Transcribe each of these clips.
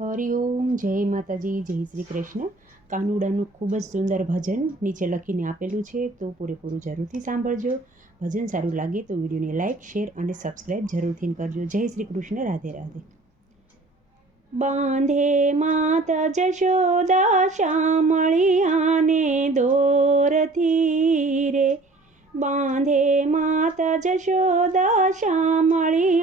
હરિઓમ જય માતાજી, જય શ્રી કૃષ્ણ. કાનુડાનું ખૂબ જ સુંદર ભજન નીચે લખીને આપેલું છે, તો પૂરેપૂરું જરૂરથી સાંભળજો. ભજન સારું લાગે તો વિડીયોને લાઇક શેર અને સબસ્ક્રાઈબ જરૂરથી કરજો. જય શ્રી કૃષ્ણ, રાધે રાધે. બાંધે માતા જશોદા શામળિયાને દોરથી રે. બાંધે માતા જશોદા શામળિયાને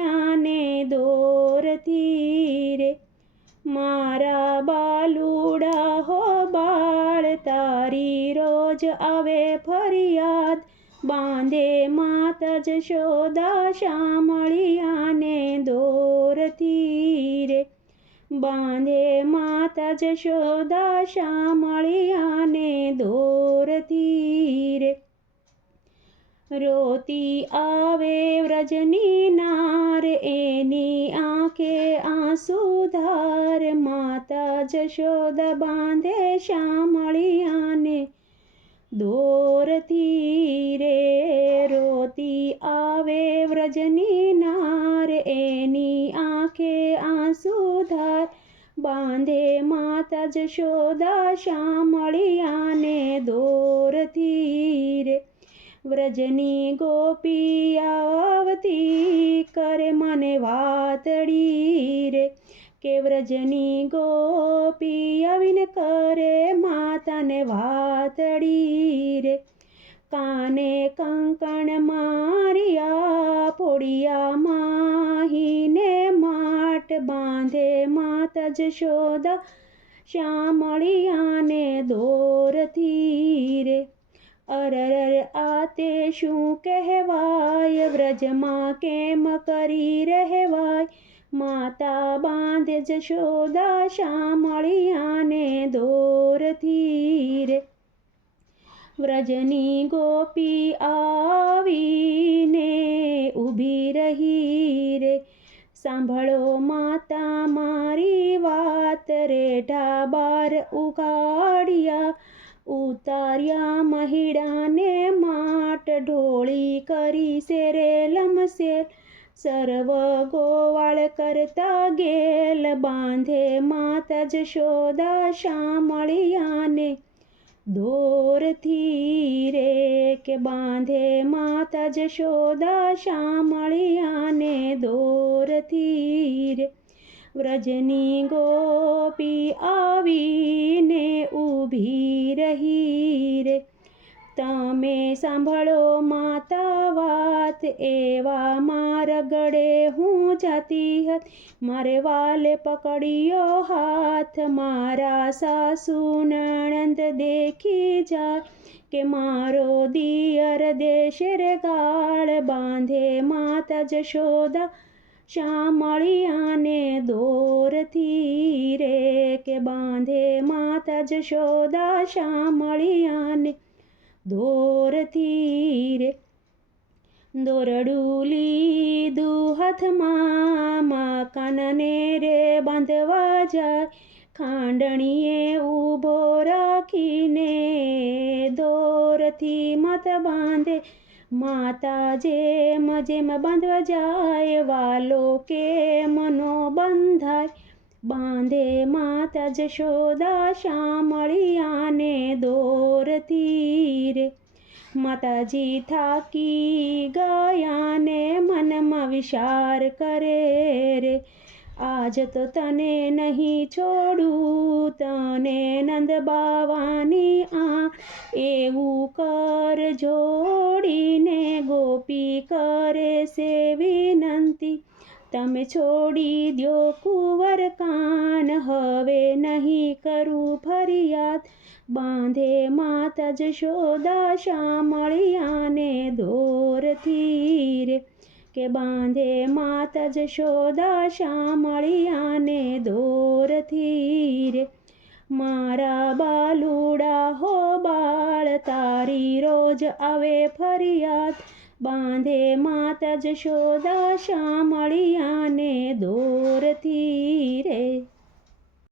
આવે ફરિયાદ. બાંધે માત જ જશોદા શામળિયાને દોરથી રે. બાંધે માત જ જશોદા શામળિયાને દોરથી રે. રોતી આવે વ્રજની નાર, એની આંખે આંસુ ધાર. માતા જશોદ બાંધે શામળિયાને દોરથી રે, રોતી આવે વ્રજની નાર, એની આંખે આંસુ ધાર. બાંધે માતા જશોદા શામળિયાને દોરથી રે, વ્રજની ગોપી આવતી કરે મને વાતડી રે. કે વ્રજની ગોપી આવીને કરે માતાને વાતડી રે. કાને કંકણ મારિયા પોડિયા માહીને માટ બાંધે માતા જશોદા શ્યામળિયાને દોરથી રે. અરર આતે શું કહેવાય? વ્રજમાં કેમ કરી રહેવાય? માતા બાંધે જશોદા શામળિયાને દોરથી રે વ્રજની ગોપી આવીને ઊભી રહી રે. સાંભળો માતા મારી વાત, રેઢા બાર ઉગાડ્યા. ઉતાર્યા મહિડાને માટ, ઢોળી કરી શેરે લમશેર. સર્વ ગોવાળ કરતા ગેલ બાંધે માતા જશોદા શામળિયાને દોરથી રે કે બાંધે માતા જશોદા શામળિયાને દોરથી રે વ્રજની ગોપી આવીને ઊભી રહી રે તમે સાંભળો માતા વાત, એવા માર ગળે હું જતી હતી. મારે વાલે પકડ્યો હાથ, મારા સાસુ નણંદ દેખી જા કે મારો દિયર દેશે રે ગાળ, બાંધે માતા જશોદા. શામળિયાને દોરથી રે, કે બાંધે માતા જશોદા. શામળિયાને દોરથી રે દોરડું લીધું હાથમાં મા કાનને રે બાંધવા જાય ખાંડણીએ ઊભો રાખીને દોરથી મત બાંધે માતા જેમ જેમ બાંધવા જાય વાલો કે મનો બંધાય બાંધે માતા જશોદા શામળિયાને દોરતી રે માતાજી થાકી ગયાને મનમાં વિચાર કરે રે. આજ તો તને નહીં છોડું, તને નંદ બાવાની આ. એવું કર જોડીને ગોપી કરે વિનંતી તમે છોડી દો કુંવર કાન, હવે નહીં કરું ફરિયાદ. બાંધે માતા જશોદા શામળિયાને ધોરથી રે કે બાંધે માતા જશોદા શામળિયાને ધોરથી રે મારા બાલુડા હો બાળ, તારી રોજ આવે ફરિયાદ. બાંધે માતા જશોદા શામળિયાને દોરથી રે.